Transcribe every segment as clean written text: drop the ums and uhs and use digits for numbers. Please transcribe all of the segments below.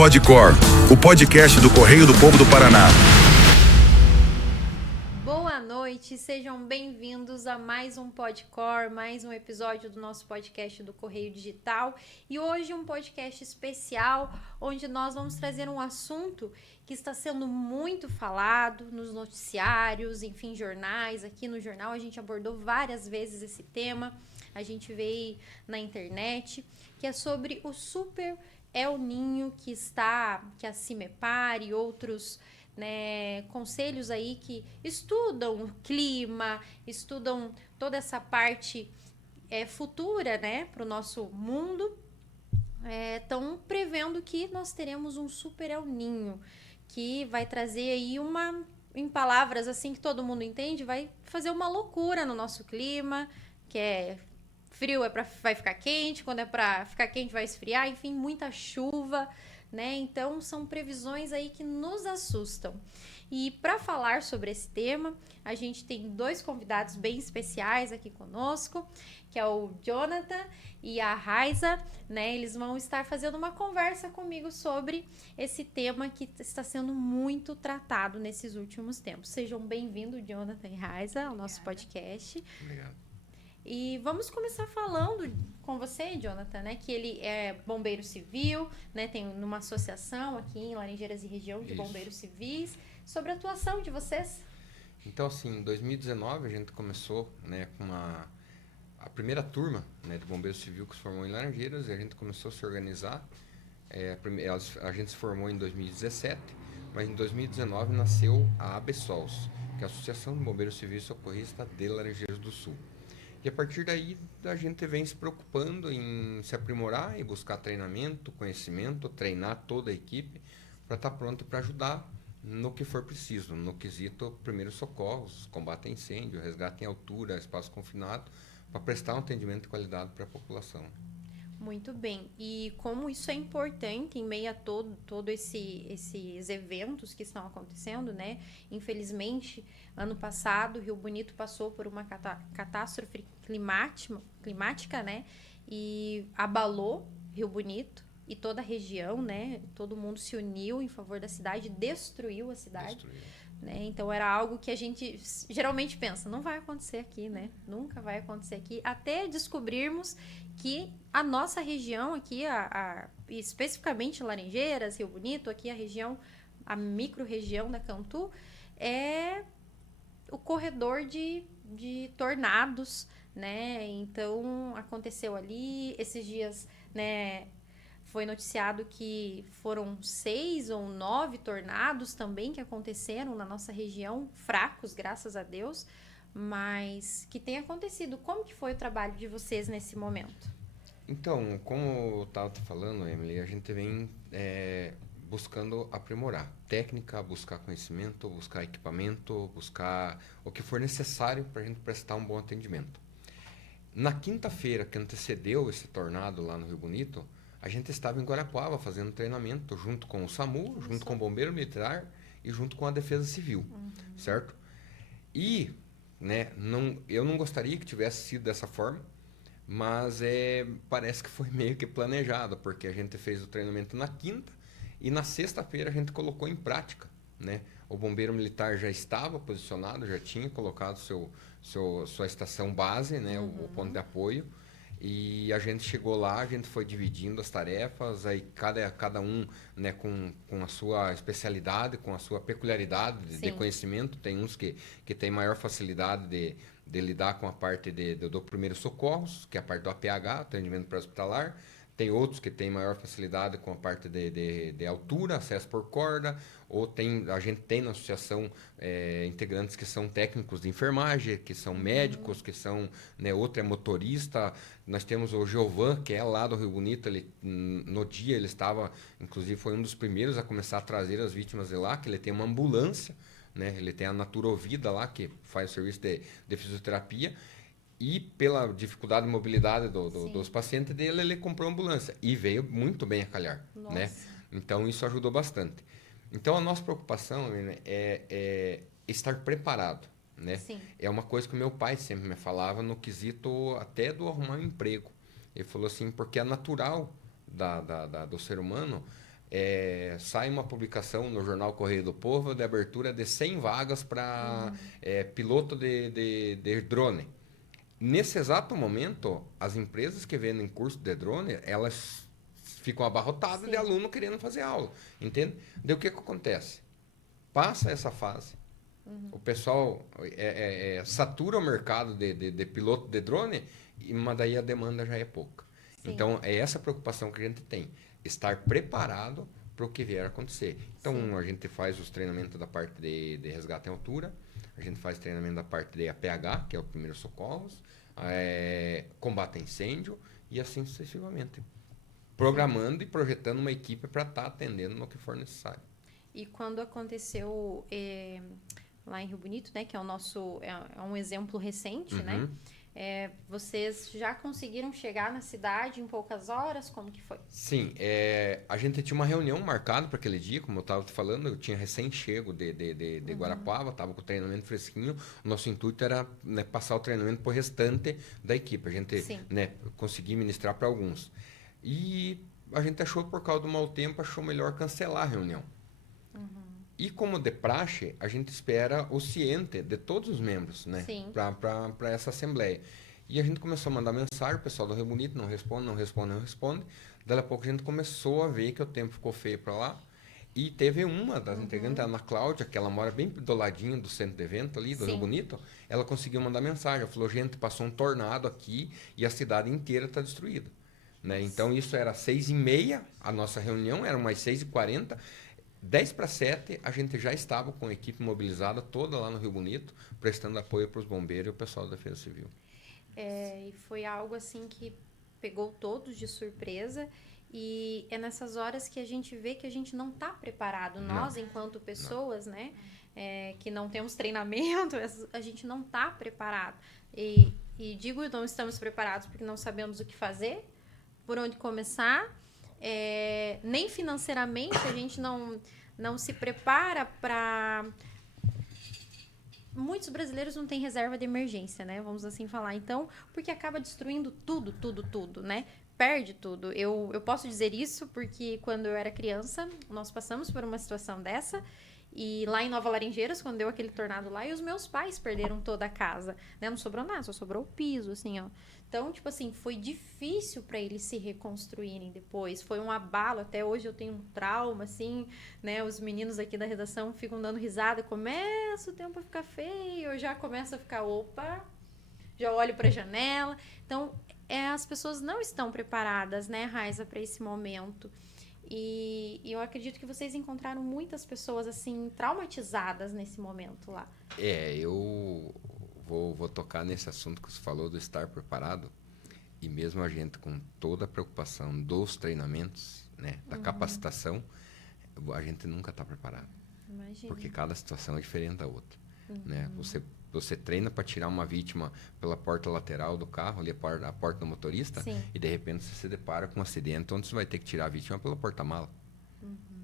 Podcor, o podcast do Correio do Povo do Paraná. Boa noite, sejam bem-vindos a mais um Podcor, mais um episódio do nosso podcast do Correio Digital. E hoje um podcast especial, onde nós vamos trazer um assunto que está sendo muito falado nos noticiários, enfim, jornais. Aqui no jornal a gente abordou várias vezes esse tema, a gente veio na internet, que é sobre o Super El Niño que a CIMEPAR e outros conselhos aí que estudam o clima, estudam toda essa parte futura, para o nosso mundo, estão prevendo que nós teremos um Super El Niño, que vai trazer aí em palavras assim que todo mundo entende, vai fazer uma loucura no nosso clima, que é frio vai ficar quente, quando é para ficar quente vai esfriar, enfim, muita chuva, né? Então são previsões aí que nos assustam. E para falar sobre esse tema, a gente tem dois convidados bem especiais aqui conosco, que é o Jonathan e a Raiza, né? Eles vão estar fazendo uma conversa comigo sobre esse tema que está sendo muito tratado nesses últimos tempos. Sejam bem-vindos, Jonathan e Raiza, ao nosso podcast. Obrigado. E vamos começar falando com você, Jonathan, né? Que ele é bombeiro civil, né? Tem uma associação aqui em Laranjeiras e região de bombeiros civis. Sobre a atuação de vocês. Então, assim, em 2019 a gente começou, né, com a primeira turma, né, de bombeiro civil que se formou em Laranjeiras, e a gente começou a se organizar. A gente se formou em 2017, mas em 2019 nasceu a ABSOLS, que é a Associação de Bombeiros Civis e Socorristas de Laranjeiras do Sul. E a partir daí a gente vem se preocupando em se aprimorar e buscar treinamento, conhecimento, treinar toda a equipe para estar pronto para ajudar no que for preciso, no quesito primeiros socorros, combate a incêndio, resgate em altura, espaço confinado, para prestar um atendimento de qualidade para a população. Muito bem. E como isso é importante em meio a todo esses eventos que estão acontecendo, né? Infelizmente, ano passado, Rio Bonito passou por uma catástrofe climática, né? E abalou Rio Bonito e toda a região, né? Todo mundo se uniu em favor da cidade, destruiu a cidade. Né? Então era algo que a gente geralmente pensa, não vai acontecer aqui, né? Nunca vai acontecer aqui, até descobrirmos que a nossa região aqui, especificamente Laranjeiras, Rio Bonito, aqui a micro-região da Cantu, é o corredor de tornados, né? Então aconteceu ali, esses dias, né? Foi noticiado que foram 6 ou 9 tornados também que aconteceram na nossa região, fracos, graças a Deus, mas que tem acontecido. Como que foi o trabalho de vocês nesse momento? Então, como eu estava falando, Emily, a gente vem buscando aprimorar técnica, buscar conhecimento, buscar equipamento, buscar o que for necessário para a gente prestar um bom atendimento. Na quinta-feira que antecedeu esse tornado lá no Rio Bonito, a gente estava em Guarapuava fazendo treinamento junto com o SAMU, junto com o Bombeiro Militar e junto com a Defesa Civil, certo? E, né, eu não gostaria que tivesse sido dessa forma, mas parece que foi meio que planejado, porque a gente fez o treinamento na quinta e na sexta-feira a gente colocou em prática, né? O Bombeiro Militar já estava posicionado, já tinha colocado sua estação base, né, o ponto de apoio. E a gente chegou lá, a gente foi dividindo as tarefas, aí cada um, né, com a sua especialidade, com a sua peculiaridade de conhecimento. Tem uns que têm maior facilidade de lidar com a parte do primeiro socorros, que é a parte do APH, atendimento pré-hospitalar. Tem outros que têm maior facilidade com a parte de altura, acesso por corda, ou a gente tem na associação integrantes que são técnicos de enfermagem, que são médicos, que são, né, outro é motorista. Nós temos o Giovan, que é lá do Rio Bonito, no dia ele estava, inclusive foi um dos primeiros a começar a trazer as vítimas de lá, que ele tem uma ambulância, né, ele tem a Naturovida lá, que faz o serviço de fisioterapia. E pela dificuldade de mobilidade dos pacientes dele, ele comprou ambulância. E veio muito bem a calhar. Né? Então, isso ajudou bastante. Então, a nossa preocupação, né, é estar preparado. Né? É uma coisa que o meu pai sempre me falava no quesito até do arrumar um emprego. Ele falou assim, porque é natural do ser humano sai uma publicação no jornal Correio do Povo de abertura de 100 vagas para piloto de drone. Nesse exato momento, as empresas que vendem curso de drone, elas ficam abarrotadas de aluno querendo fazer aula, entende? Daí o que acontece? Passa essa fase, o pessoal satura o mercado de piloto de drone, mas daí a demanda já é pouca. Sim. Então, é essa preocupação que a gente tem, estar preparado para o que vier a acontecer. Então, a gente faz os treinamentos da parte de resgate em altura, a gente faz treinamento da parte de APH, que é o primeiro socorros, combate a incêndio e assim sucessivamente. Programando e projetando uma equipe para estar atendendo no que for necessário. E quando aconteceu lá em Rio Bonito, né, que é o nosso é um exemplo recente, né? Vocês já conseguiram chegar na cidade em poucas horas? Como que foi? Sim, a gente tinha uma reunião marcada para aquele dia, como eu estava te falando, eu tinha recém-chego de Guarapuava, estava com o treinamento fresquinho, o nosso intuito era, né, passar o treinamento para o restante da equipe, a gente, né, conseguir ministrar para alguns. E a gente achou, por causa do mau tempo, achou melhor cancelar a reunião. E como de praxe, a gente espera o ciente de todos os membros, né? Para essa assembleia. E a gente começou a mandar mensagem, o pessoal do Rio Bonito não responde, não responde, não responde. Daí a pouco a gente começou a ver que o tempo ficou feio para lá. E teve uma das integrantes, a Ana Cláudia, que ela mora bem do ladinho do centro de evento ali, do Rio Bonito. Ela conseguiu mandar mensagem, ela falou, gente, passou um tornado aqui e a cidade inteira está destruída. Né? Então isso era 6h30, a nossa reunião era umas 6h40. 6:50, a gente já estava com a equipe mobilizada toda lá no Rio Bonito, prestando apoio para os bombeiros e o pessoal da Defesa Civil. E foi algo assim que pegou todos de surpresa, e é nessas horas que a gente vê que a gente não está preparado. Nós, enquanto pessoas, né, que não temos treinamento, a gente não está preparado. E digo, não estamos preparados porque não sabemos o que fazer, por onde começar. Nem financeiramente a gente não se prepara para... Muitos brasileiros não têm reserva de emergência, né? Vamos assim falar. Então, porque acaba destruindo tudo, né? Perde tudo. Eu posso dizer isso porque quando eu era criança, nós passamos por uma situação dessa. E lá em Nova Laranjeiras, quando deu aquele tornado lá, e os meus pais perderam toda a casa, né? Não sobrou nada, só sobrou o piso, assim, ó. Então, tipo assim, foi difícil para eles se reconstruírem depois. Foi um abalo. Até hoje eu tenho um trauma, assim, né? Os meninos aqui da redação ficam dando risada. Começa o tempo a ficar feio, eu já começo a ficar, opa, já olho para a janela. Então, as pessoas não estão preparadas, né, Raiza, para esse momento. E eu acredito que vocês encontraram muitas pessoas, assim, traumatizadas nesse momento lá. Eu vou tocar nesse assunto que você falou do estar preparado. E mesmo a gente com toda a preocupação dos treinamentos, né, da capacitação, a gente nunca está preparado. Imagina. Porque cada situação é diferente da outra. Né? Você treina para tirar uma vítima pela porta lateral do carro, ali a porta do motorista, e de repente você se depara com um acidente onde você vai ter que tirar a vítima pela porta-mala.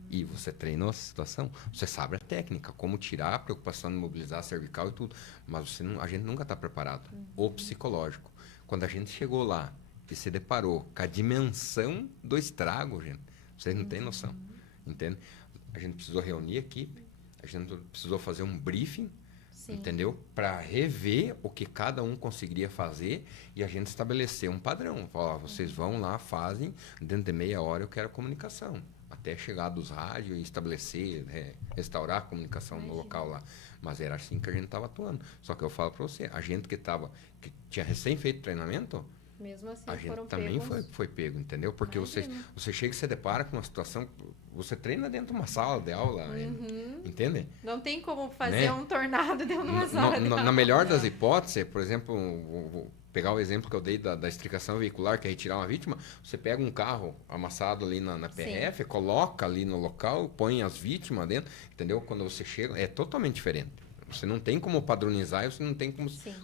E você treinou essa situação, você sabe a técnica, como tirar, a preocupação de mobilizar a cervical e tudo, mas a gente nunca está preparado. O psicológico. Quando a gente chegou lá e se deparou com a dimensão do estrago, gente, vocês não têm noção, entende? A gente precisou reunir a equipe, a gente precisou fazer um briefing, entendeu? Para rever o que cada um conseguiria fazer e a gente estabelecer um padrão. Falar, vocês vão lá, fazem, dentro de meia hora eu quero a comunicação. Até chegar dos rádios e estabelecer, restaurar a comunicação no local lá. Mas era assim que a gente estava atuando. Só que eu falo para você, a gente que tinha recém feito treinamento, mesmo assim, a gente também foi pego, entendeu? Porque você chega e se depara com uma situação, você treina dentro de uma sala de aula, entende? Não tem como fazer um tornado dentro de uma sala de aula. Na melhor das hipóteses, por exemplo, vou pegar o exemplo que eu dei da extricação veicular, que é retirar uma vítima, você pega um carro amassado ali na PRF, coloca ali no local, põe as vítimas dentro, entendeu? Quando você chega, é totalmente diferente. Você não tem como padronizar e você não tem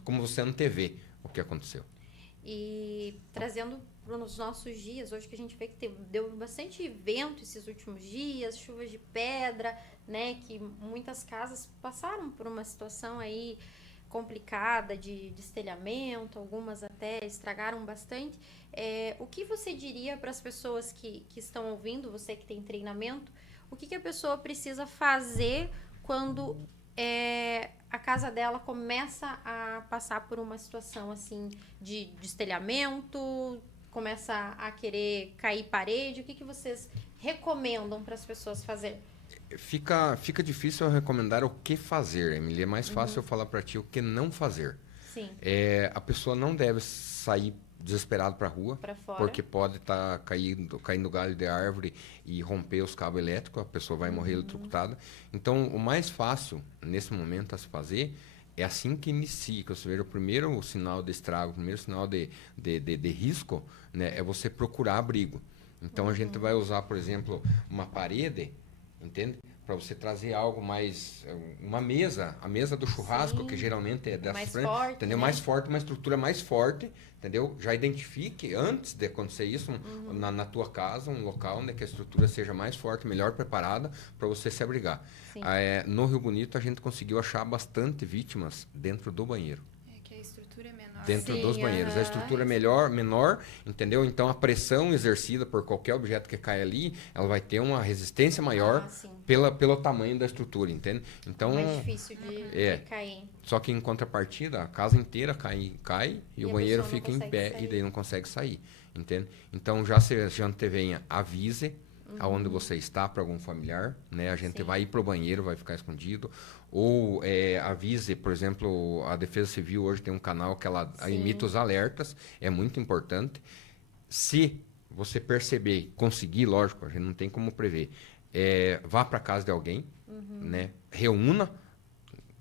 como você antever o que aconteceu. E trazendo para os nossos dias, hoje que a gente vê que deu bastante vento esses últimos dias, chuvas de pedra, né? Que muitas casas passaram por uma situação aí complicada de destelhamento, algumas até estragaram bastante. O que você diria para as pessoas que estão ouvindo, você que tem treinamento, o que a pessoa precisa fazer quando a casa dela começa a passar por uma situação assim de destelhamento, começa a querer cair parede? O que vocês recomendam para as pessoas fazer? Fica difícil eu recomendar o que fazer, Emily. É mais fácil eu falar para ti o que não fazer. Sim. A pessoa não deve sair desesperado para a rua, Pra fora. porque pode estar caindo galho de árvore e romper os cabos elétricos, a pessoa vai morrer eletrocutada. Então, o mais fácil, nesse momento, a se fazer, é assim que inicia, que você veja o primeiro sinal de estrago, o primeiro sinal de risco, né, é você procurar abrigo. Então, a gente vai usar, por exemplo, uma parede, entende? Para você trazer algo mais, uma mesa, a mesa do churrasco, Sim. que geralmente é dessa Mais frente, forte, entendeu? né? Mais forte, uma estrutura mais forte, entendeu? Já identifique, antes de acontecer isso, na tua casa, um local onde que a estrutura seja mais forte, melhor preparada para você se abrigar. Sim. No Rio Bonito, a gente conseguiu achar bastante vítimas dentro do banheiro. Que a estrutura é menor. Dentro Sim, dos banheiros. A aham. estrutura é menor, entendeu? Então, a pressão exercida por qualquer objeto que cai ali, ela vai ter uma resistência maior sim. pelo tamanho da estrutura, entende? Então, Mais difícil de cair. só que em contrapartida, a casa inteira cai e E o a banheiro pessoa não fica em consegue pé sair. e daí não consegue sair, entende? Então, já se a antevenha, avise aonde você está para algum familiar, né? A gente Sim. vai ir pro banheiro, vai ficar escondido. Ou avise, por exemplo, a Defesa Civil hoje tem um canal que ela Sim. emite os alertas, é muito importante. Se você perceber, conseguir, lógico, a gente não tem como prever, vá para casa de alguém, né? Reúna,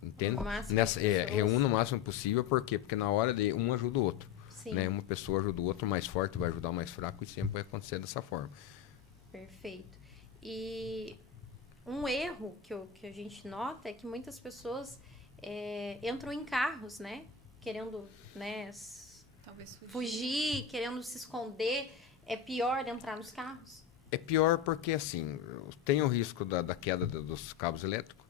entende? O máximo de pessoas. Reúna o máximo possível, por quê? Porque na hora de um ajuda o outro. Sim. Né? Uma pessoa ajuda o outro, o mais forte vai ajudar o mais fraco e sempre vai acontecer dessa forma. Perfeito. E um erro que a gente nota é que muitas pessoas entram em carros, né? Querendo, né, Talvez fugir, querendo se esconder. É pior entrar nos carros? É pior porque, assim, tem o risco da queda dos cabos elétricos,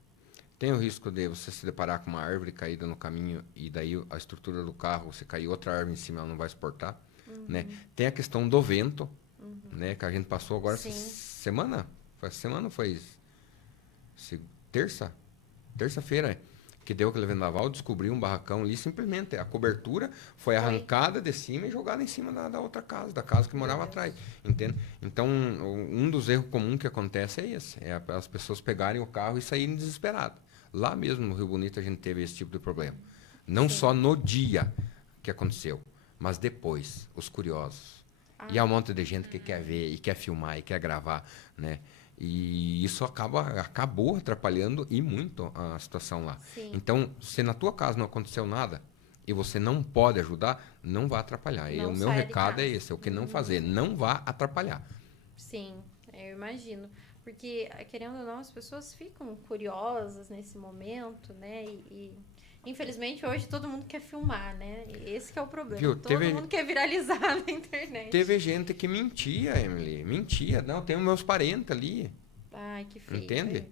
tem o risco de você se deparar com uma árvore caída no caminho e daí a estrutura do carro, você cair outra árvore em cima, ela não vai suportar, né? Tem a questão do vento, né? Que a gente passou agora essa Sim. semana. Foi essa semana ou foi terça-feira, que deu aquele vendaval, descobriu um barracão ali, simplesmente a cobertura foi arrancada de cima e jogada em cima da outra casa, da casa que morava atrás, entende? Então, um dos erros comuns que acontece é esse, as pessoas pegarem o carro e saírem desesperadas. Lá mesmo no Rio Bonito a gente teve esse tipo de problema. Não só no dia que aconteceu, mas depois, os curiosos. E há um monte de gente que quer ver, e quer filmar, e quer gravar, né? E isso acabou atrapalhando e muito a situação lá. Sim. Então, se na tua casa não aconteceu nada e você não pode ajudar, não vai atrapalhar. Não O meu saia de recado casa. é esse, é o que não fazer. Não vá atrapalhar. Sim, eu imagino. Porque, querendo ou não, as pessoas ficam curiosas nesse momento, né? E infelizmente, hoje todo mundo quer filmar, né? E esse que é o problema. Viu, Todo mundo quer viralizar na internet. Teve gente que mentia, Emily. Mentia. Não, tem os meus parentes ali. Ai, que feio. Entende? hein?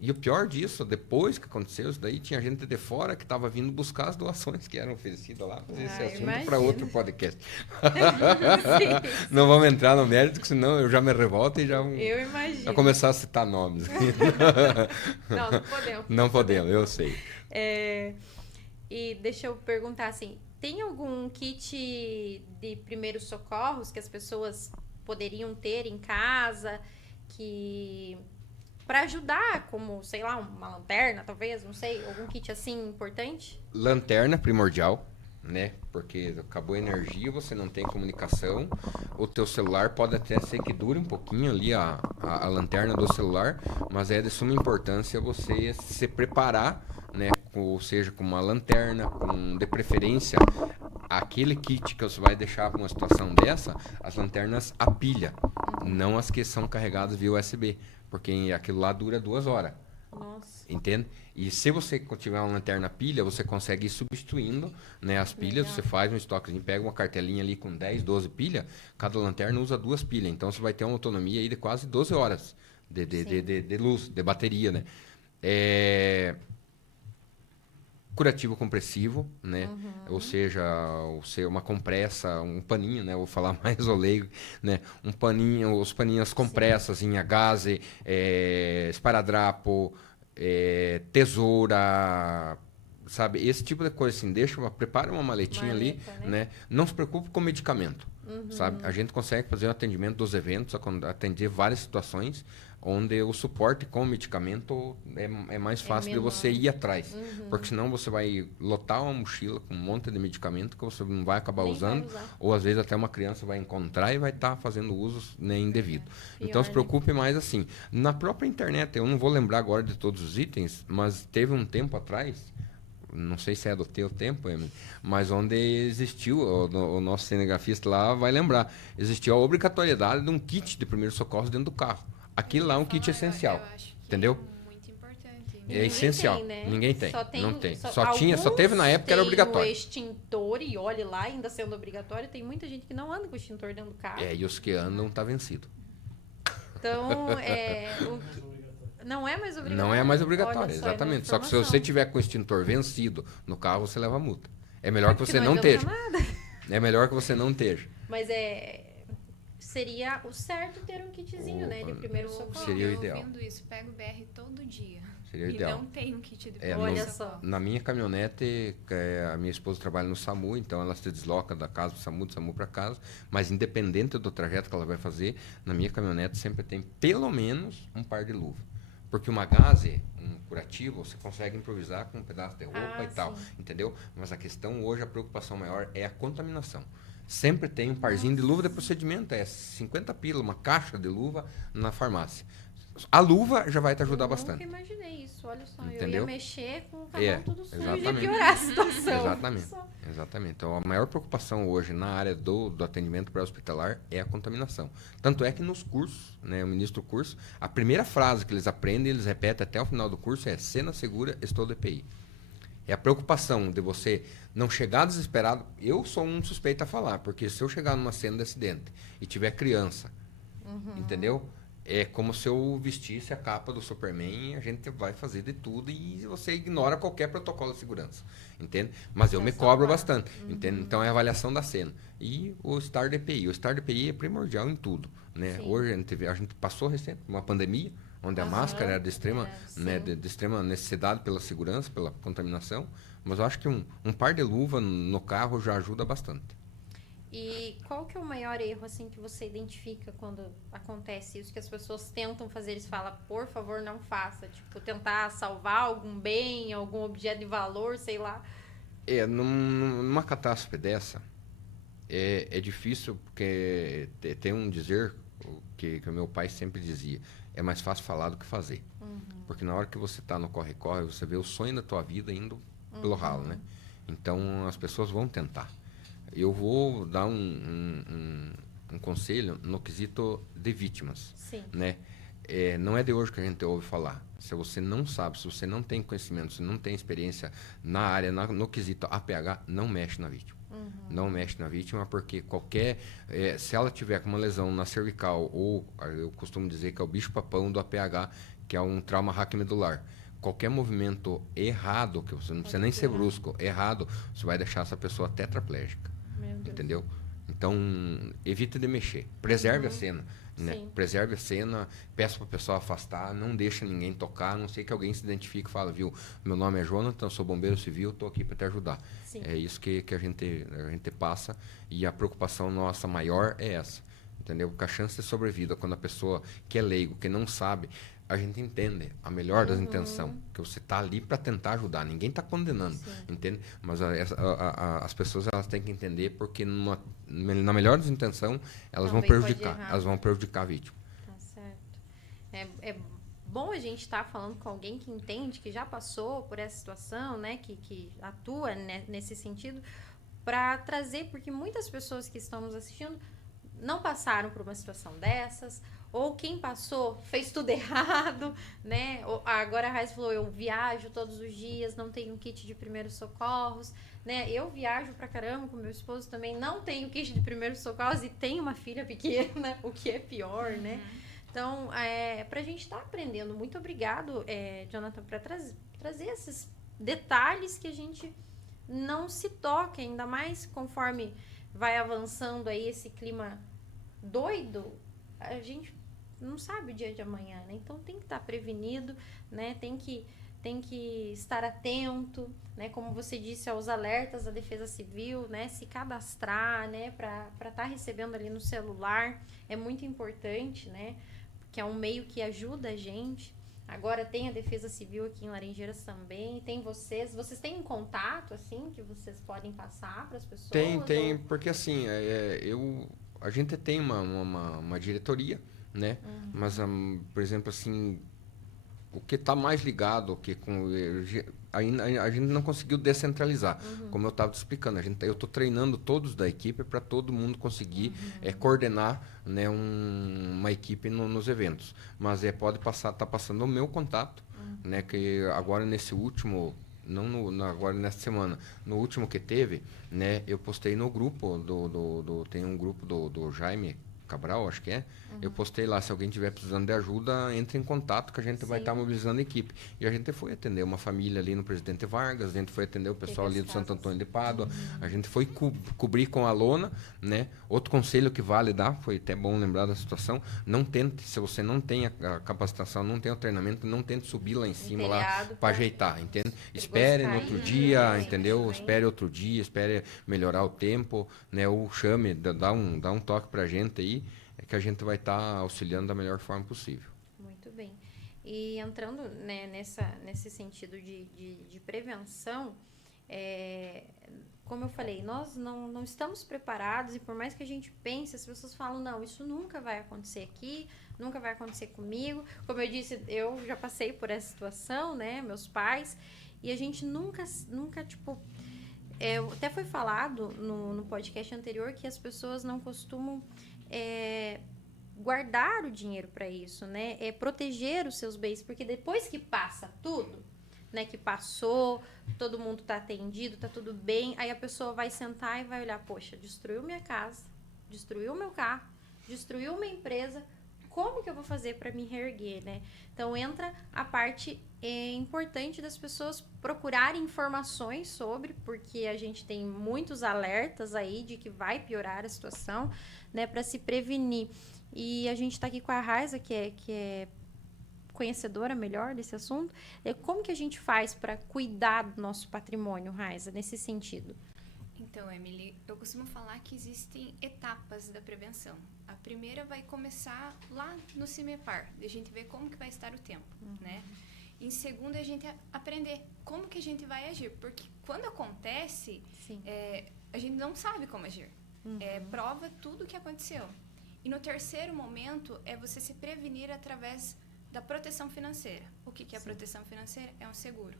E o pior disso, depois que aconteceu isso daí, tinha gente de fora que estava vindo buscar as doações que eram oferecidas lá. Mas esse assunto imagino. para outro podcast. Sim, Não vamos entrar no mérito, senão eu já me revolto e já eu imagino. já começar a citar nomes. Não podemos. Não podemos, eu sei. E deixa eu perguntar assim, tem algum kit de primeiros socorros que as pessoas poderiam ter em casa que para ajudar, como, sei lá, uma lanterna, talvez, não sei, algum kit assim importante? Lanterna primordial, né? Porque acabou a energia, você não tem comunicação. O teu celular pode até ser que dure um pouquinho ali a lanterna do celular, mas é de suma importância você se preparar, né? Ou seja, com uma lanterna, de preferência aquele kit que você vai deixar para uma situação dessa, as lanternas a pilha, não as que são carregadas via USB, porque aquilo lá dura 2 horas. Nossa. Entende? E se você tiver uma lanterna pilha, você consegue ir substituindo, né, as pilhas. Legal. Você faz um estoquezinho, pega uma cartelinha ali com 10, 12 pilhas, cada lanterna usa 2 pilhas. Então você vai ter uma autonomia aí de quase 12 horas de luz, de bateria, né? curativo compressivo, né? Ou seja, uma compressa, um paninho, né? Vou falar mais o leigo, né? Um paninho, os paninhos compressas em gaze, esparadrapo, tesoura, sabe? Esse tipo de coisa, assim, prepara uma maletinha ali, Maleta, né? Não se preocupe com medicamento, sabe? A gente consegue fazer o atendimento dos eventos, atender várias situações, onde o suporte com o medicamento é mais fácil de você ir atrás. Porque senão você vai lotar uma mochila com um monte de medicamento que você não vai acabar Nem vai usando, usar. ou às vezes até uma criança vai encontrar e vai estar fazendo uso, né, indevido. Pior, Então se né? preocupe mais assim. Na própria internet, eu não vou lembrar agora de todos os itens, mas teve um tempo atrás, não sei se é do teu tempo, Emily, mas onde existiu, o nosso cinegrafista lá vai lembrar, existiu a obrigatoriedade de um kit de primeiros socorros dentro do carro. Aquilo lá é um kit essencial, Eu acho que entendeu? é muito importante. É Ninguém essencial. tem, né? Ninguém tem. Só tem, Não tem. Só alguns teve na época, era têm obrigatório. o extintor e olhe lá, ainda sendo obrigatório, tem muita gente que não anda com extintor dentro do carro. E os que andam tá vencido. Então, não é mais obrigatório. Não é mais Olha obrigatório, só, é uma exatamente. Só que se informação. você tiver com o extintor vencido no carro, você leva multa. É melhor que Porque você não adianta esteja. nada. É melhor que você não esteja. Mas seria o certo ter um kitzinho, né, de primeiro socorro. Seria o Eu ideal. ouvindo isso, pego o BR todo dia. Seria o e ideal. não tem um kit de É, Olha no- só. Na minha caminhonete, a minha esposa trabalha no SAMU, então ela se desloca da casa do SAMU para casa, mas independente do trajeto que ela vai fazer, na minha caminhonete sempre tem pelo menos um par de luva. Porque uma gaze, um curativo, você consegue improvisar com um pedaço de roupa e tal, sim. entendeu? Mas a questão hoje, a preocupação maior é a contaminação. Sempre tem um parzinho de luva de procedimento, 50 pila, uma caixa de luva na farmácia. A luva já vai te ajudar Eu bastante. nunca imaginei isso, olha só. Eu Entendeu? ia mexer com o canal tudo sujo e exatamente. piorar a situação. Exatamente. Só. Exatamente. Então, a maior preocupação hoje na área do atendimento pré-hospitalar é a contaminação. Tanto é que nos cursos, né, eu ministro o curso, a primeira frase que eles aprendem, eles repetem até o final do curso, é cena segura, estou de EPI. É a preocupação de você não chegar desesperado. Eu sou um suspeito a falar, porque se eu chegar numa cena de acidente e tiver criança, entendeu? É como se eu vestisse a capa do Superman e a gente vai fazer de tudo e você ignora qualquer protocolo de segurança, entende? Mas eu Quer me cobro salvar. bastante, entende? Então é a avaliação da cena. E o STAR DPI. O STAR DPI é primordial em tudo, né? Sim. Hoje a gente passou recente uma pandemia, onde a Aham. máscara era de extrema, né, sim. de extrema necessidade pela segurança, pela contaminação, mas eu acho que um par de luva no carro já ajuda bastante. E qual que é o maior erro, assim, que você identifica quando acontece isso? Que as pessoas tentam fazer, eles falam, por favor, não faça. Tipo, tentar salvar algum bem, algum objeto de valor, sei lá. Numa catástrofe dessa, é difícil, porque tem um dizer que o meu pai sempre dizia, é mais fácil falar do que fazer. Porque na hora que você está no corre-corre, você vê o sonho da tua vida indo pelo ralo, né? Então, as pessoas vão tentar. Eu vou dar um conselho no quesito de vítimas, Sim. né? Não é de hoje que a gente ouve falar. Se você não sabe, se você não tem conhecimento, se não tem experiência na área, no quesito APH, não mexe na vítima. Não mexe na vítima, porque se ela tiver com uma lesão na cervical, ou eu costumo dizer que é o bicho-papão do APH, que é um trauma raquimedular, qualquer movimento errado, que você não precisa nem ser brusco, errado, você vai deixar essa pessoa tetraplégica. Meu Deus. Entendeu? Então, evite de mexer. Preserve a cena. Né? Sim. Preserve a cena, peça para o pessoal afastar, não deixa ninguém tocar, a não sei que alguém se identifique e fala, viu, meu nome é Jonathan, sou bombeiro civil, estou aqui para te ajudar. Sim. É isso que a gente passa e a preocupação nossa maior é essa. Entendeu? Porque a chance de sobrevida, quando a pessoa que é leigo, que não sabe, a gente entende a melhor das intenções, que você está ali para tentar ajudar, ninguém está condenando, Sim. entende? Mas as pessoas elas têm que entender porque na melhor das intenções elas vão Também pode prejudicar, errar. elas vão prejudicar a vítima. Tá certo. É bom a gente estar falando com alguém que entende, que já passou por essa situação, né? Que atua nesse sentido, para trazer, porque muitas pessoas que estão nos assistindo não passaram por uma situação dessas, ou quem passou fez tudo errado, né? Agora a Raiz falou, eu viajo todos os dias, não tenho kit de primeiros socorros, né? Eu viajo pra caramba com meu esposo também, não tenho kit de primeiros socorros e tenho uma filha pequena, o que é pior, né? Então, pra gente estar aprendendo, muito obrigado, Jonathan, para trazer esses detalhes que a gente não se toca, ainda mais conforme vai avançando aí esse clima doido, a gente não sabe o dia de amanhã, né? Então tem que estar prevenido, né? Tem que estar atento, né? Como você disse, aos alertas da Defesa Civil, né? Se cadastrar, né? Para estar recebendo ali no celular é muito importante, né? Porque é um meio que ajuda a gente. Agora tem a Defesa Civil aqui em Laranjeiras também, tem vocês têm um contato, assim, que vocês podem passar para as pessoas? Tem, ou- porque assim, a gente tem uma diretoria, né? Mas, por exemplo, assim, o que está mais ligado, que a gente não conseguiu descentralizar, como eu estava te explicando. Eu estou treinando todos da equipe para todo mundo conseguir coordenar, né, uma equipe nos eventos. Mas pode passar, tá passando o meu contato, né, que agora nesse último, não agora nessa semana, no último que teve, né, eu postei no grupo tem um grupo do Jaime Cabral, acho que é. Eu postei lá, se alguém tiver precisando de ajuda, entre em contato que a gente vai estar mobilizando a equipe. E a gente foi atender uma família ali no Presidente Vargas, a gente foi atender o pessoal ali do Santo Antônio de Pádua, a gente foi cobrir com a lona, né? Outro conselho que vale dar, foi até bom lembrar da situação, não tente, se você não tem a capacitação, não tem o treinamento, não tente subir lá em cima lá telhado para ajeitar, entende? perigoso Espere no cair, outro né? dia, entendeu? Também. Espere outro dia, espere melhorar o tempo, né? Ou chame, dá um toque pra gente aí, que a gente vai estar auxiliando da melhor forma possível. Muito bem. E entrando, né, nesse sentido de prevenção, como eu falei, nós não estamos preparados e por mais que a gente pense, as pessoas falam, não, isso nunca vai acontecer aqui, nunca vai acontecer comigo. Como eu disse, eu já passei por essa situação, né, meus pais, e a gente nunca tipo... até foi falado no podcast anterior que as pessoas não costumam guardar o dinheiro para isso, né? Proteger os seus bens, porque depois que passa tudo, né? Que passou, todo mundo tá atendido, tá tudo bem, aí a pessoa vai sentar e vai olhar, poxa, destruiu minha casa, destruiu meu carro, destruiu minha empresa, como que eu vou fazer para me reerguer, né? Então entra a parte importante das pessoas procurarem informações sobre, porque a gente tem muitos alertas aí de que vai piorar a situação, né? Para se prevenir. E a gente está aqui com a Raiza, que é conhecedora melhor desse assunto. Como que a gente faz para cuidar do nosso patrimônio, Raiza, nesse sentido? Então, Emily, eu costumo falar que existem etapas da prevenção. A primeira vai começar lá no CIMEPAR, de a gente ver como que vai estar o tempo, né? Em segundo, a gente aprender como que a gente vai agir, porque quando acontece, a gente não sabe como agir. Prova tudo o que aconteceu. E no terceiro momento, é você se prevenir através da proteção financeira. O que é a proteção financeira? É um seguro.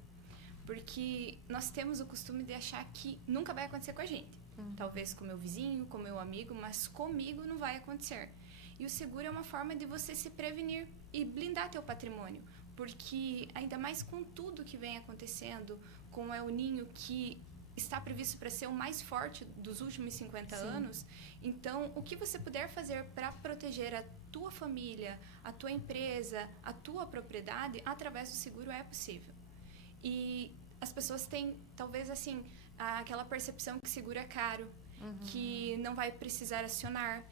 Porque nós temos o costume de achar que nunca vai acontecer com a gente. Talvez com meu vizinho, com meu amigo, mas comigo não vai acontecer. E o seguro é uma forma de você se prevenir e blindar teu patrimônio. Porque ainda mais com tudo que vem acontecendo, com o El Niño que está previsto para ser o mais forte dos últimos 50 anos, então o que você puder fazer para proteger a tua família, a tua empresa, a tua propriedade, através do seguro é possível. E as pessoas têm, talvez assim, aquela percepção que seguro é caro, que não vai precisar acionar.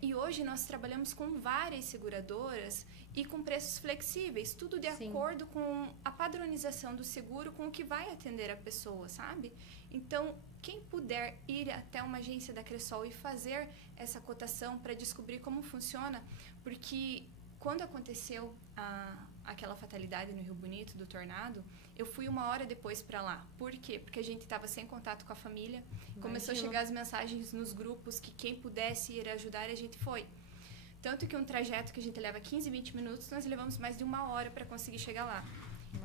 E hoje nós trabalhamos com várias seguradoras e com preços flexíveis, tudo de acordo com a padronização do seguro, com o que vai atender a pessoa, sabe? Então, quem puder ir até uma agência da Cressol e fazer essa cotação para descobrir como funciona, porque quando aconteceu aquela fatalidade no Rio Bonito, do tornado, eu fui 1 hora depois para lá. Por quê? Porque a gente estava sem contato com a família. Começou a chegar as mensagens nos grupos que quem pudesse ir ajudar, a gente foi. Tanto que um trajeto que a gente leva 15, 20 minutos, nós levamos mais de 1 hora para conseguir chegar lá.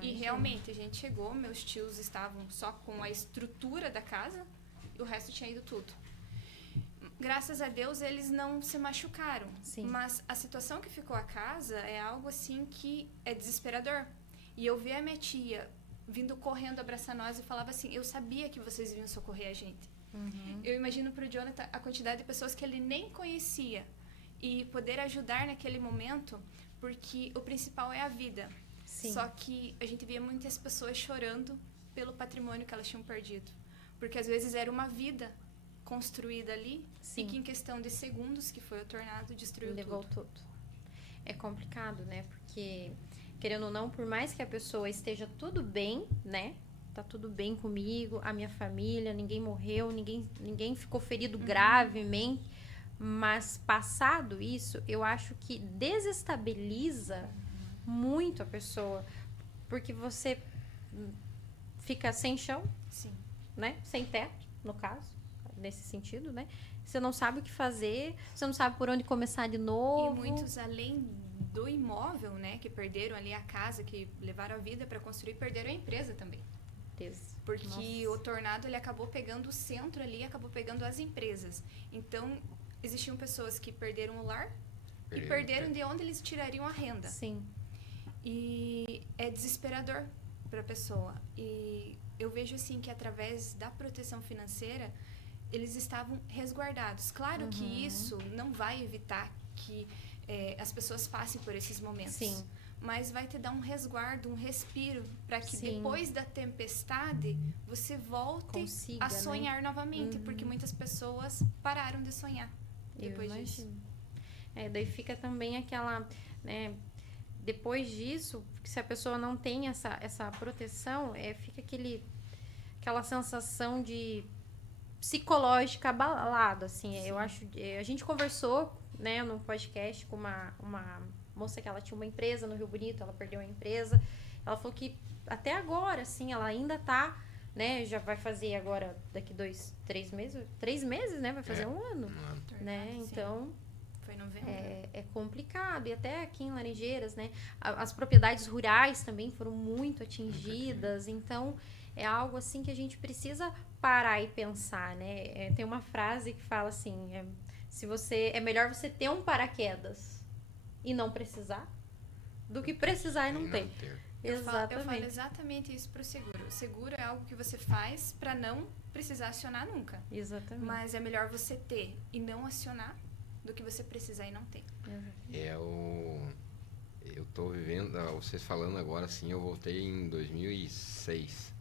E realmente, a gente chegou, meus tios estavam só com a estrutura da casa e o resto tinha ido tudo. Graças a Deus, eles não se machucaram. Mas a situação que ficou a casa é algo assim que é desesperador. E eu vi a minha tia vindo correndo abraçar nós e falava assim, eu sabia que vocês iam socorrer a gente. Eu imagino para o Jonathan a quantidade de pessoas que ele nem conhecia e poder ajudar naquele momento, porque o principal é a vida. Só que a gente via muitas pessoas chorando pelo patrimônio que elas tinham perdido. Porque às vezes era uma vida construída ali Sim. e que em questão de segundos, que foi o tornado, destruiu Levou tudo. tudo. É complicado, né? Porque, querendo ou não, por mais que a pessoa esteja tudo bem, né? Tá tudo bem comigo, a minha família, ninguém morreu, ninguém ficou ferido gravemente. Mas passado isso, eu acho que desestabiliza muito a pessoa. Porque você fica sem chão, Sim. né? Sem teto, no caso, nesse sentido, né? Você não sabe o que fazer, você não sabe por onde começar de novo. E muitos, além do imóvel, né, que perderam ali a casa, que levaram a vida para construir, perderam a empresa também. Porque o tornado, ele acabou pegando o centro ali, acabou pegando as empresas. Então, existiam pessoas que perderam o lar e perderam de onde eles tirariam a renda. Sim. E é desesperador para a pessoa. E eu vejo assim que através da proteção financeira, eles estavam resguardados. Claro que isso não vai evitar que as pessoas passem por esses momentos. Sim. Mas vai te dar um resguardo, um respiro, para que Sim. depois da tempestade você volte Consiga, a sonhar novamente, porque muitas pessoas pararam de sonhar depois disso. Daí fica também aquela, né, depois disso, se a pessoa não tem essa proteção, fica aquela sensação de psicológica abalada, assim. Eu acho, a gente conversou, né, no podcast com uma moça que ela tinha uma empresa no Rio Bonito, ela perdeu a empresa. Ela falou que até agora, assim, ela ainda tá, né, já vai fazer agora, daqui 3 meses, 3 meses, né, vai fazer um ano, né, Sim. então... Foi em novembro. É complicado. E até aqui em Laranjeiras, né? As propriedades rurais também foram muito atingidas. Então, é algo assim que a gente precisa parar e pensar, né? Tem uma frase que fala assim, é melhor você ter um paraquedas e não precisar do que precisar e não ter. Eu falo Exatamente. exatamente isso pro seguro. O seguro é algo que você faz para não precisar acionar nunca. Exatamente. Mas é melhor você ter e não acionar do que você precisar e não ter. Eu tô vivendo, vocês falando agora assim, eu voltei em 2006.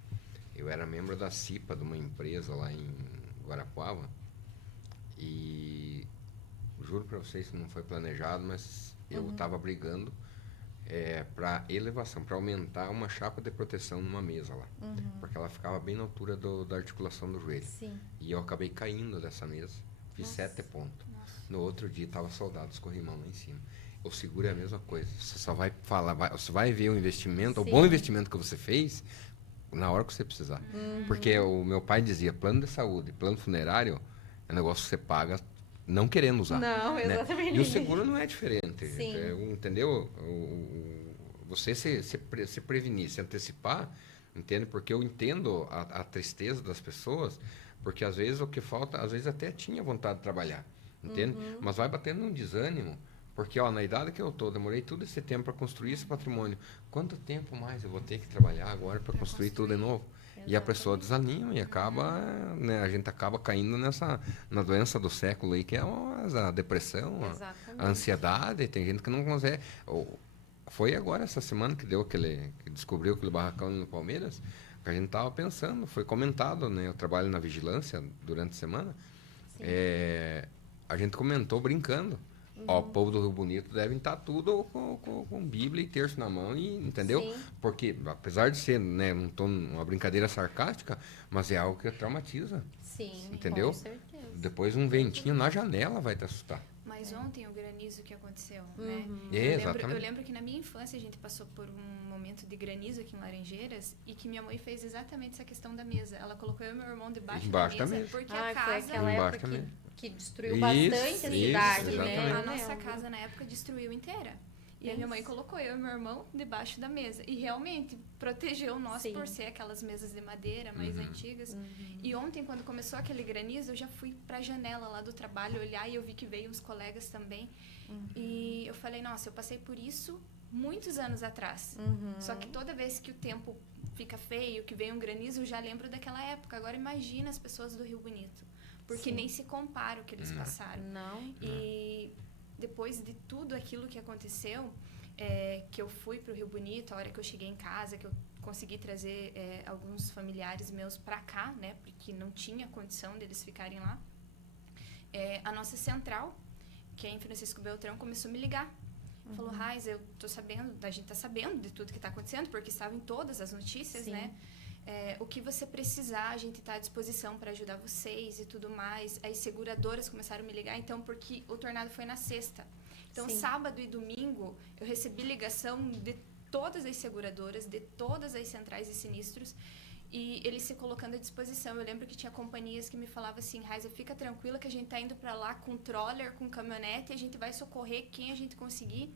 Eu era membro da CIPA de uma empresa lá em Guarapuava e juro para vocês que não foi planejado, mas eu estava brigando para elevação, para aumentar uma chapa de proteção numa mesa lá, porque ela ficava bem na altura da articulação do joelho. Sim. E eu acabei caindo dessa mesa, fiz 7 pontos. No outro dia tava soldado, escorrimão lá em cima. O seguro é a mesma coisa. Você só vai falar, você vai ver o investimento, o bom investimento que você fez na hora que você precisar. Porque o meu pai dizia, plano de saúde, plano funerário, é um negócio que você paga não querendo usar. Não, exatamente. Né? E o seguro não é diferente. Sim. Entendeu? Você se prevenir, se antecipar, entende? Porque eu entendo a tristeza das pessoas, porque às vezes o que falta, às vezes até tinha vontade de trabalhar. Entende? Mas vai batendo um desânimo, porque na idade que eu tô, demorei todo esse tempo para construir esse patrimônio. Quanto tempo mais eu vou ter que trabalhar agora para construir tudo de novo? Exatamente. E a pessoa desanima e acaba, né, a gente acaba caindo na doença do século aí, que é a depressão, a ansiedade. Tem gente que não consegue. Foi agora essa semana que descobriu aquele barracão no Palmeiras, que a gente tava pensando, foi comentado, né? Eu trabalho na vigilância durante a semana. A gente comentou brincando. O povo do Rio Bonito devem estar tudo com Bíblia e terço na mão, entendeu? Sim. Porque, apesar de ser, né, uma brincadeira sarcástica, mas é algo que traumatiza. Sim, entendeu? Com certeza. Depois um ventinho na janela vai te assustar. Mas ontem o granizo que aconteceu, né? Exatamente. Eu lembro que na minha infância a gente passou por um momento de granizo aqui em Laranjeiras e que minha mãe fez exatamente essa questão da mesa. Ela colocou eu e meu irmão debaixo da mesa, porque a foi casa... aquela Embaixo época também. que destruiu bastante a cidade, né? A nossa casa na época destruiu inteira. E a minha mãe colocou eu e meu irmão debaixo da mesa. E realmente protegeu nós por ser aquelas mesas de madeira mais antigas. E ontem, quando começou aquele granizo, eu já fui pra janela lá do trabalho olhar e eu vi que veio uns colegas também. E eu falei, nossa, eu passei por isso muitos anos atrás. Só que toda vez que o tempo fica feio, que vem um granizo, eu já lembro daquela época. Agora imagina as pessoas do Rio Bonito. Porque nem se compara o que eles passaram. E depois de tudo aquilo que aconteceu, que eu fui pro Rio Bonito, a hora que eu cheguei em casa, que eu consegui trazer alguns familiares meus para cá, né? Porque não tinha condição deles ficarem lá. A nossa central, que é em Francisco Beltrão, começou a me ligar. Falou, Raiz, a gente tá sabendo de tudo que está acontecendo, porque estava em todas as notícias, Sim. né? O que você precisar, a gente está à disposição para ajudar vocês e tudo mais. As seguradoras começaram a me ligar, então, porque o tornado foi na sexta. Então, Sim. sábado e domingo, eu recebi ligação de todas as seguradoras, de todas as centrais de sinistros, e eles se colocando à disposição. Eu lembro que tinha companhias que me falavam assim, Raiza, fica tranquila que a gente tá indo para lá com troller, com caminhonete, e a gente vai socorrer quem a gente conseguir.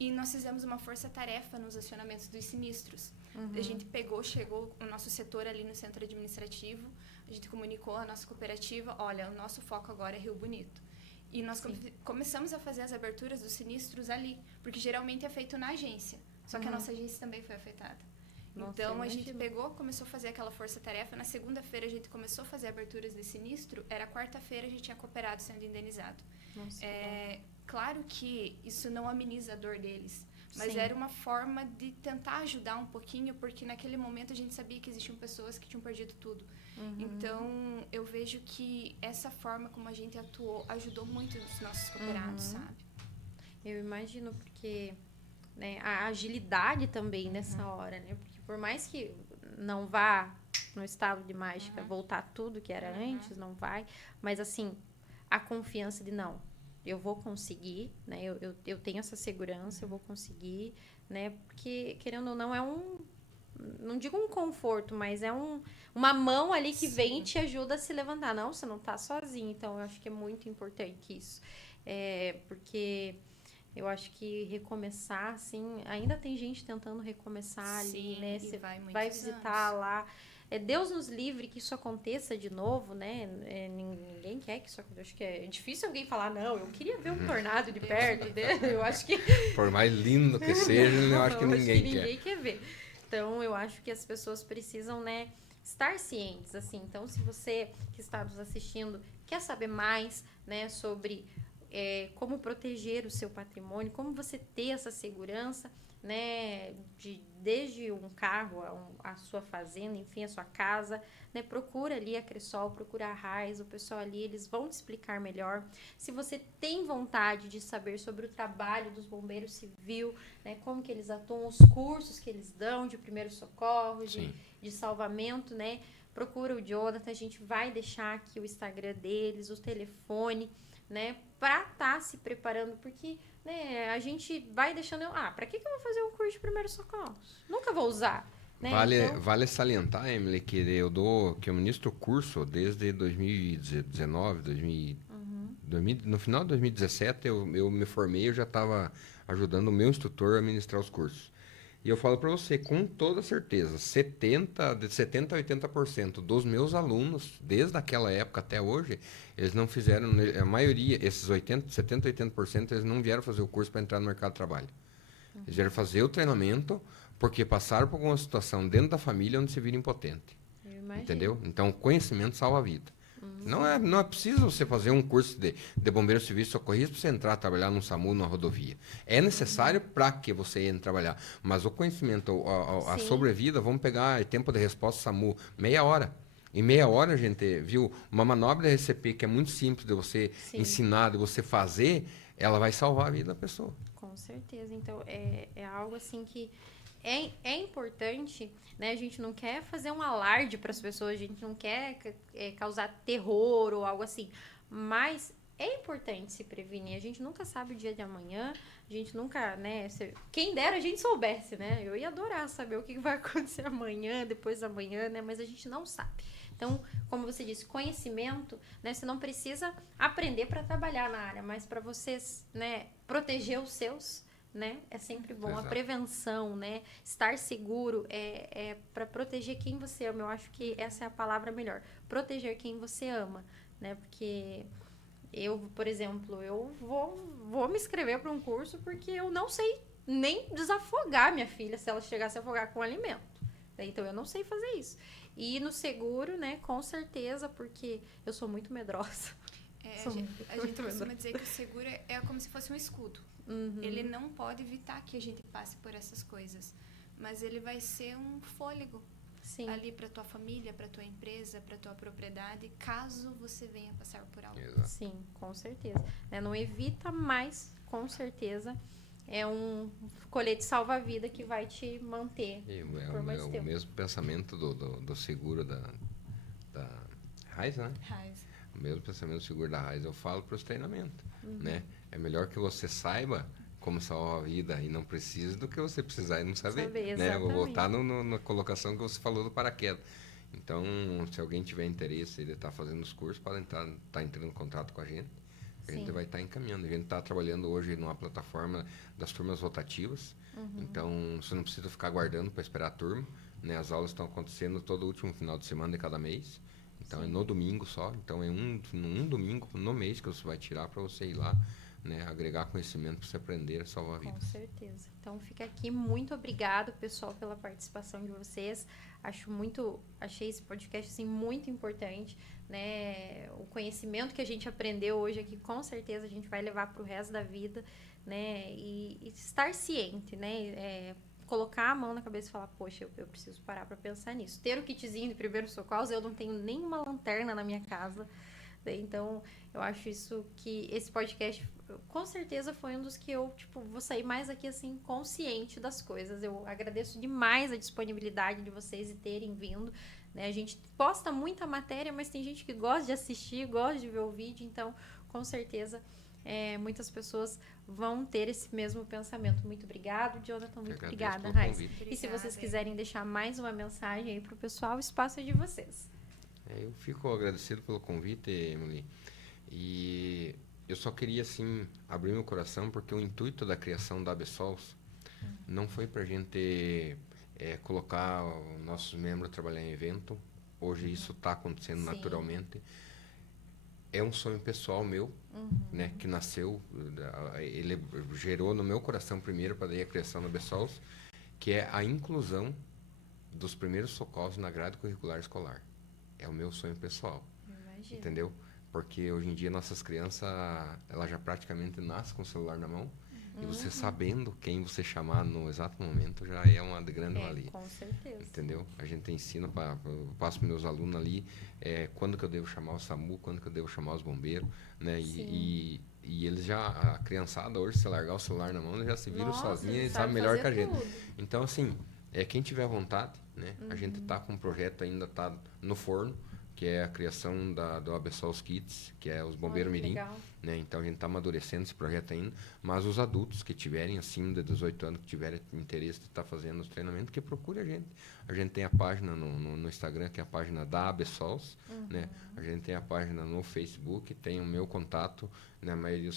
E nós fizemos uma força-tarefa nos acionamentos dos sinistros. A gente chegou o nosso setor ali no centro administrativo, a gente comunicou a nossa cooperativa, olha, o nosso foco agora é Rio Bonito. E nós começamos a fazer as aberturas dos sinistros ali, porque geralmente é feito na agência, só que a nossa agência também foi afetada. Nossa, Então, a gente imagino. começou a fazer aquela força-tarefa. Na segunda-feira, a gente começou a fazer aberturas de sinistro. Era quarta-feira, a gente tinha cooperado sendo indenizado. Nossa, Claro que isso não ameniza a dor deles, mas Sim. era uma forma de tentar ajudar um pouquinho, porque naquele momento a gente sabia que existiam pessoas que tinham perdido tudo. Então, eu vejo que essa forma como a gente atuou ajudou muito os nossos cooperados, sabe? Eu imagino, porque né, a agilidade também nessa hora, né? Porque por mais que não vá no estado de mágica voltar tudo que era antes, não vai. Mas assim, a confiança de não, eu vou conseguir, né? Eu tenho essa segurança, eu vou conseguir, né? Porque, querendo ou não, não digo um conforto, mas é uma mão ali que vem e te ajuda a se levantar. Não, você não tá sozinho. Então, eu acho que é muito importante isso. Porque eu acho que recomeçar, assim, ainda tem gente tentando recomeçar ali, Sim, né? e Você vai muitos vai visitar anos. lá. Deus nos livre que isso aconteça de novo, né? Ninguém quer que isso aconteça. Acho que é difícil alguém falar, não, eu queria ver um tornado de perto dele. Eu acho que Por mais lindo que seja, eu acho que ninguém quer. quer ver. Então, eu acho que as pessoas precisam, né, estar cientes, assim. Então, se você que está nos assistindo quer saber mais, né, sobre como proteger o seu patrimônio, como você ter essa segurança, né, desde um carro, a sua fazenda, enfim, a sua casa, né, procura ali a Cressol, procura a Raiz, o pessoal ali, eles vão te explicar melhor. Se você tem vontade de saber sobre o trabalho dos bombeiros civil, né, como que eles atuam, os cursos que eles dão de primeiros socorros, de salvamento, né, procura o Jonathan, a gente vai deixar aqui o Instagram deles, o telefone, né, para estar se preparando, porque, né, a gente vai deixando, para que eu vou fazer um curso de primeiros socorros? Nunca vou usar, né? Vale salientar, Emily, que eu ministro curso desde 2019, no final de 2017 eu me formei, eu já estava ajudando o meu instrutor a ministrar os cursos. E eu falo para você, com toda certeza, 70 a 80% dos meus alunos, desde aquela época até hoje, eles não fizeram, a maioria, esses 70 a 80%, eles não vieram fazer o curso para entrar no mercado de trabalho. Eles vieram fazer o treinamento porque passaram por alguma situação dentro da família onde se vira impotente. Entendeu? Então, conhecimento salva a vida. Não é preciso você fazer um curso de bombeiro civil e socorrista para você entrar a trabalhar num SAMU, numa rodovia. É necessário para que você entre trabalhar. Mas o conhecimento, a sobrevida, vamos pegar tempo de resposta SAMU, meia hora. Em meia hora, a gente viu uma manobra de RCP que é muito simples de você ensinar, de você fazer, ela vai salvar a vida da pessoa. Com certeza. Então, é algo assim que é importante, né? A gente não quer fazer um alarde para as pessoas, a gente não quer causar terror ou algo assim, mas é importante se prevenir. A gente nunca sabe o dia de amanhã, a gente nunca, né? Quem dera a gente soubesse, né? Eu ia adorar saber o que vai acontecer amanhã, depois da manhã, né? Mas a gente não sabe. Então, como você disse, conhecimento, né? Você não precisa aprender para trabalhar na área, mas para vocês, né, proteger os seus, né? É sempre bom. Exato. A prevenção, né? Estar seguro é para proteger quem você ama. Eu acho que essa é a palavra melhor. Proteger quem você ama, né? Porque eu, por exemplo, eu vou me inscrever para um curso porque eu não sei nem desafogar minha filha se ela chegasse a afogar com alimento. Então, eu não sei fazer isso. E no seguro, né? Com certeza, porque eu sou muito medrosa. A gente costuma dizer que o seguro é como se fosse um escudo. Ele não pode evitar que a gente passe por essas coisas. mas ele vai ser um fôlego Sim. ali para tua família, para tua empresa, para tua propriedade, caso você venha passar por algo. Exato. Sim, com certeza. Né, não evita, mas com certeza é um colete salva-vida que vai te manter E por mais o tempo. mesmo pensamento do seguro da Raiz, né? Raiz. O mesmo pensamento do seguro da Raiz eu falo para os treinamentos, né? É melhor que você saiba como salvar a vida e não precise do que você precisar e não saber, né? Eu vou voltar na colocação que você falou do paraquedas. Então, se alguém tiver interesse de estar fazendo os cursos, pode tá entrando em contato com a gente. A gente Sim. vai estar encaminhando. A gente está trabalhando hoje numa plataforma das turmas rotativas. Então, você não precisa ficar aguardando para esperar a turma, né? As aulas estão acontecendo todo último final de semana de cada mês. Então, é no domingo só. Então, é um domingo no mês que você vai tirar para você ir lá, né? Agregar conhecimento para você aprender a salvar Com vidas. certeza. Então fica aqui, muito obrigado, pessoal, pela participação de vocês. Achei esse podcast assim muito importante, né? O conhecimento que a gente aprendeu hoje aqui, com certeza a gente vai levar para o resto da vida, né? E estar ciente, né? Colocar a mão na cabeça e falar, poxa, eu preciso parar para pensar nisso. Ter o kitzinho de primeiros socorros, eu não tenho nenhuma lanterna na minha casa. Então, eu acho isso que esse podcast, com certeza, foi um dos que eu, vou sair mais aqui, assim, consciente das coisas. Eu agradeço demais a disponibilidade de vocês e terem vindo, né? A gente posta muita matéria, mas tem gente que gosta de assistir, gosta de ver o vídeo, então, com certeza, muitas pessoas vão ter esse mesmo pensamento. Muito obrigado, Jonathan. Muito obrigada, Raiz. E se vocês quiserem deixar mais uma mensagem aí pro pessoal, o espaço é de vocês. Eu fico agradecido pelo convite, Emily. E eu só queria, assim, abrir meu coração, porque o intuito da criação da ABSOLS não foi para a gente colocar os nossos membros a trabalhar em evento. Hoje isso está acontecendo naturalmente. É um sonho pessoal meu, né, que nasceu, ele gerou no meu coração primeiro para daí a criação da ABSOLS, que é a inclusão dos primeiros socorros na grade curricular escolar. É o meu sonho pessoal, entendeu? Porque hoje em dia nossas crianças, ela já praticamente nasce com o celular na mão, e você sabendo quem você chamar no exato momento já é uma grande valia. Com certeza. Entendeu? A gente ensina, eu passo para meus alunos ali, quando que eu devo chamar o SAMU, quando que eu devo chamar os bombeiros, né? E eles já, a criançada hoje, se largar o celular na mão, eles já se viram sozinha e sabe melhor que a gente. Então, assim, quem tiver vontade, né? A gente tá com um projeto ainda, tá no forno, que é a criação do ABSOLS Kids, que é os bombeiros mirim, né? Então a gente está amadurecendo esse projeto ainda, mas os adultos que tiverem acima de 18 anos, que tiverem interesse de estar fazendo os treinamentos, que procure a gente. A gente tem a página no Instagram, que é a página da ABSOLS, né? A gente tem a página no Facebook, tem o meu contato, né? A maioria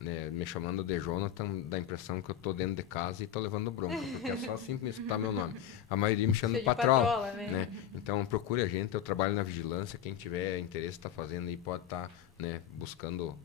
né, me chamando de Jonathan, dá a impressão que eu tô dentro de casa e tô levando bronca, porque é só assim me escutar meu nome. A maioria me chama de patrola, né? Então procure a gente, eu trabalho na vigilância, quem tiver interesse está fazendo aí pode estar, né, buscando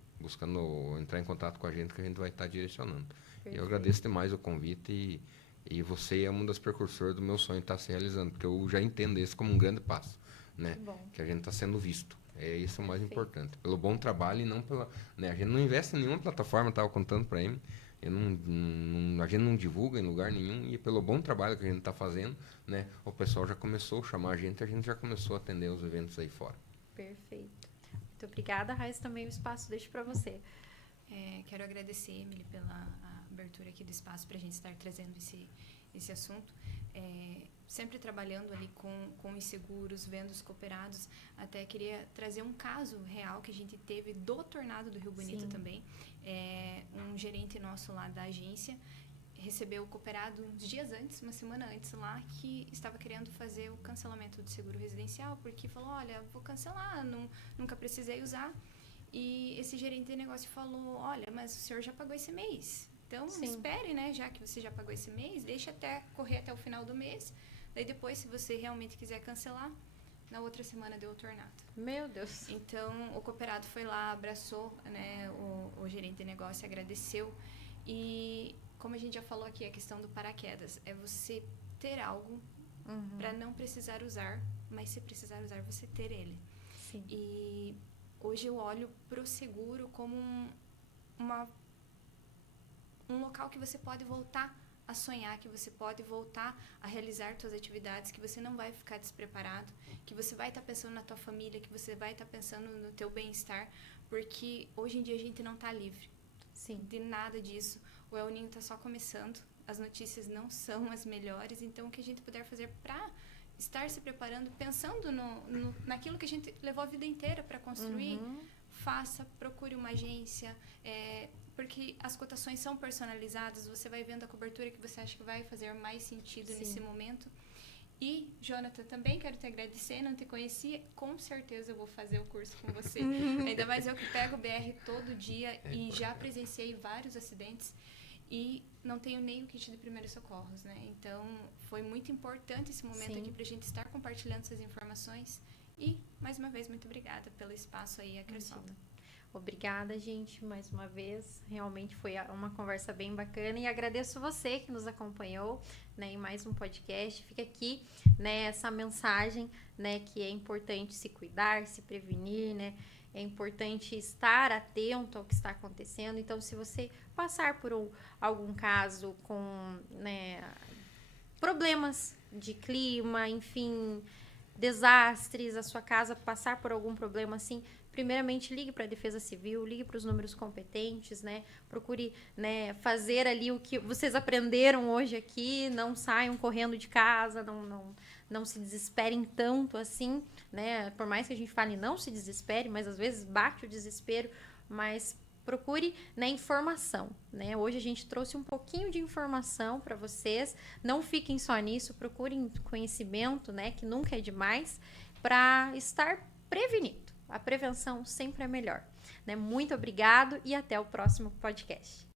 entrar em contato com a gente, que a gente vai estar direcionando. Perfeito. Eu agradeço demais o convite e você é uma das precursoras do meu sonho estar se realizando, porque eu já entendo isso como um grande passo, né? Que a gente está sendo visto. Isso é o mais importante. Pelo bom trabalho e não pela... Né? A gente não investe em nenhuma plataforma, estava contando para ele. A gente não divulga em lugar nenhum. E pelo bom trabalho que a gente está fazendo, né? O pessoal já começou a chamar a gente já começou a atender os eventos aí fora. Perfeito. Muito obrigada, Raiz. Também o espaço deixo para você. Quero agradecer, Emily, pela abertura aqui do espaço para a gente estar trazendo esse assunto. Sempre trabalhando ali com os seguros, vendo os cooperados. Até queria trazer um caso real que a gente teve do tornado do Rio Bonito também. Um gerente nosso lá da agência recebeu o cooperado uns dias antes, uma semana antes lá, que estava querendo fazer o cancelamento do seguro residencial, porque falou, olha, vou cancelar, nunca precisei usar. E esse gerente de negócio falou, olha, mas o senhor já pagou esse mês. Então, espere, né? Já que você já pagou esse mês, deixa correr até o final do mês. Daí depois, se você realmente quiser cancelar, na outra semana deu o tornado. Meu Deus. Então, o cooperado foi lá, abraçou, né, o gerente de negócio, agradeceu. E, como a gente já falou aqui, a questão do paraquedas é você ter algo para não precisar usar, mas se precisar usar, você ter ele. Sim. E hoje eu olho para o seguro como um local que você pode voltar a sonhar, que você pode voltar a realizar suas atividades, que você não vai ficar despreparado, que você vai estar pensando na tua família, que você vai estar pensando no teu bem-estar, porque hoje em dia a gente não está livre. Sim. De nada disso. O El Niño está só começando, as notícias não são as melhores, então o que a gente puder fazer para estar se preparando, pensando naquilo que a gente levou a vida inteira para construir, faça, procure uma agência, porque as cotações são personalizadas, você vai vendo a cobertura que você acha que vai fazer mais sentido nesse momento. E, Jonathan, também quero te agradecer, não te conhecia, com certeza eu vou fazer o curso com você. Ainda mais eu que pego o BR todo dia e já presenciei vários acidentes e não tenho nem o kit de primeiros socorros, né? Então, foi muito importante esse momento aqui pra gente estar compartilhando essas informações. E, mais uma vez, muito obrigada pelo espaço aí, a Cressol. Obrigada, gente, mais uma vez. Realmente foi uma conversa bem bacana e agradeço você que nos acompanhou, né, em mais um podcast. Fica aqui, né, essa mensagem, né, que é importante se cuidar, se prevenir, né? É importante estar atento ao que está acontecendo. Então, se você passar por algum caso com, né, problemas de clima, enfim, desastres, a sua casa passar por algum problema assim, primeiramente ligue para a Defesa Civil, ligue para os números competentes, né? Procure, né, fazer ali o que vocês aprenderam hoje aqui, não saiam correndo de casa, não se desesperem tanto assim, né? Por mais que a gente fale não se desespere, mas às vezes bate o desespero, mas procure, né, informação, né? Hoje a gente trouxe um pouquinho de informação para vocês. Não fiquem só nisso, procurem conhecimento, né, que nunca é demais, para estar prevenido. A prevenção sempre é melhor, né? Muito obrigado e até o próximo podcast.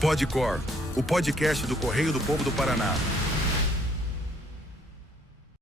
Podcor, o podcast do Correio do Povo do Paraná.